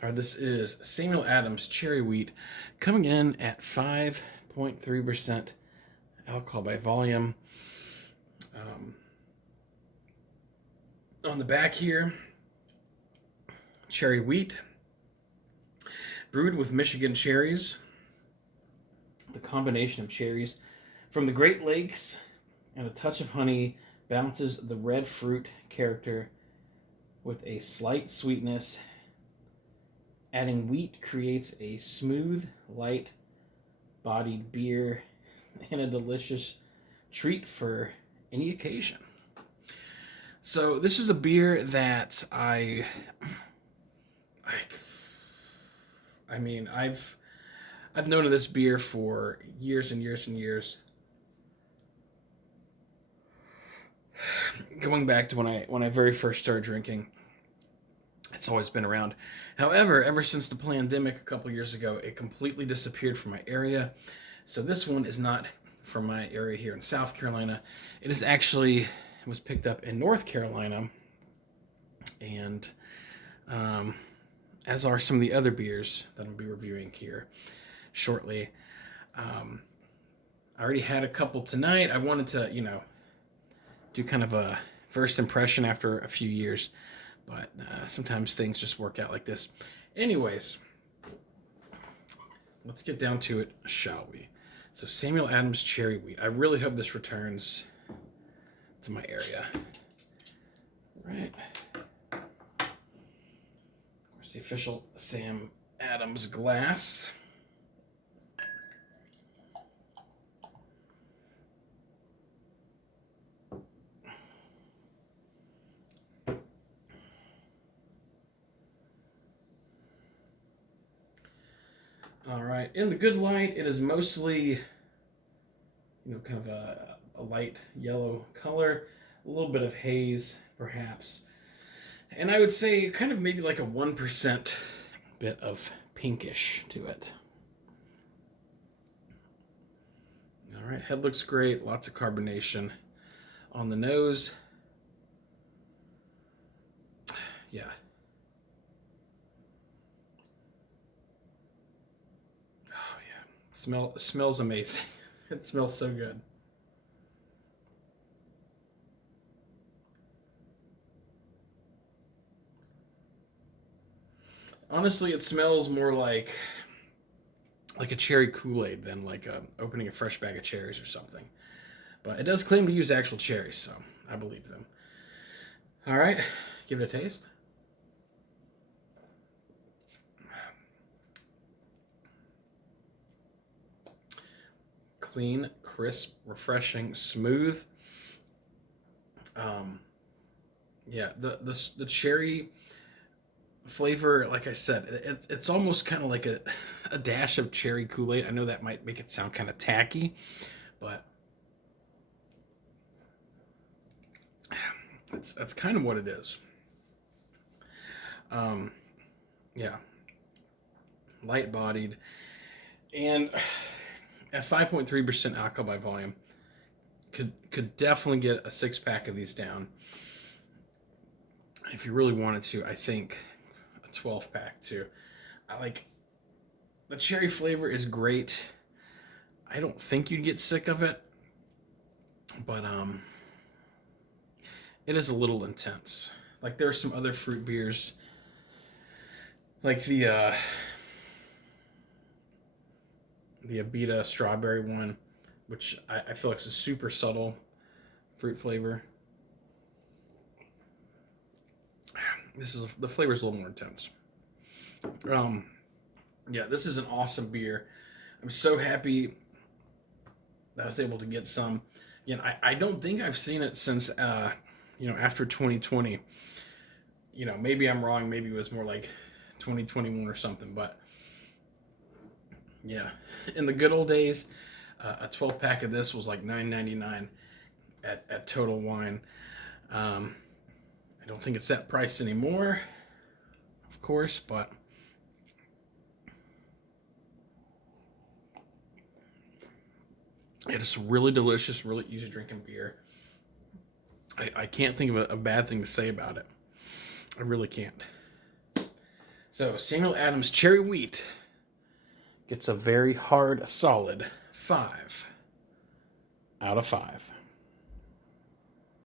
All right, this is Samuel Adams Cherry Wheat coming in at 5.3% alcohol by volume. Um, on the back here, cherry wheat, brewed with Michigan cherries. The combination of cherries from the Great Lakes and a touch of honey balances the red fruit character with a slight sweetness. Adding wheat creates a smooth, light-bodied beer and a delicious treat for any occasion. So this is a beer that I mean, I've known of this beer for years and years and years. Going back to when I very first started drinking, it's always been around. However, ever since the pandemic a couple years ago, it completely disappeared from my area. So this one is not from my area here in South Carolina. It is actually, it was picked up in North Carolina, and as are some of the other beers that I'll be reviewing here shortly. I already had a couple tonight. I wanted to, do kind of a first impression after a few years, but sometimes things just work out like this. Anyways, let's get down to it, shall we? So Samuel Adams Cherry Wheat. I really hope this returns to my area. All right. There's the official Sam Adams glass. All right, in the good light, it is mostly, kind of a light yellow color, a little bit of haze, perhaps. And I would say kind of maybe like a 1% bit of pinkish to it. All right, head looks great, lots of carbonation on the nose. Yeah. Smells amazing. It smells so good. Honestly, it smells more like a cherry Kool-Aid than like opening a fresh bag of cherries or something. But it does claim to use actual cherries, so I believe them. All right, give it a taste. Clean, crisp, refreshing, smooth. Yeah, the cherry flavor, like I said, it's almost kind of like a dash of cherry Kool-Aid. I know that might make it sound kind of tacky, but that's kind of what it is. Yeah, light-bodied, and at 5.3% alcohol by volume, could definitely get a 6-pack of these down. If you really wanted to, I think a 12-pack too. I like the cherry flavor is great. I don't think you'd get sick of it, but it is a little intense. Like there are some other fruit beers, like the Abita strawberry one, which I feel like is a super subtle fruit flavor. The flavor is a little more intense. Yeah, this is an awesome beer. I'm so happy that I was able to get some. Again, I don't think I've seen it since after 2020. Maybe I'm wrong. Maybe it was more like 2021 or something. But yeah, in the good old days, a 12-pack of this was like $9.99 at Total Wine. I don't think it's that price anymore, of course, but it's really delicious, really easy drinking beer. I can't think of a bad thing to say about it. I really can't. So Samuel Adams Cherry Wheat gets a very hard, solid 5 out of 5.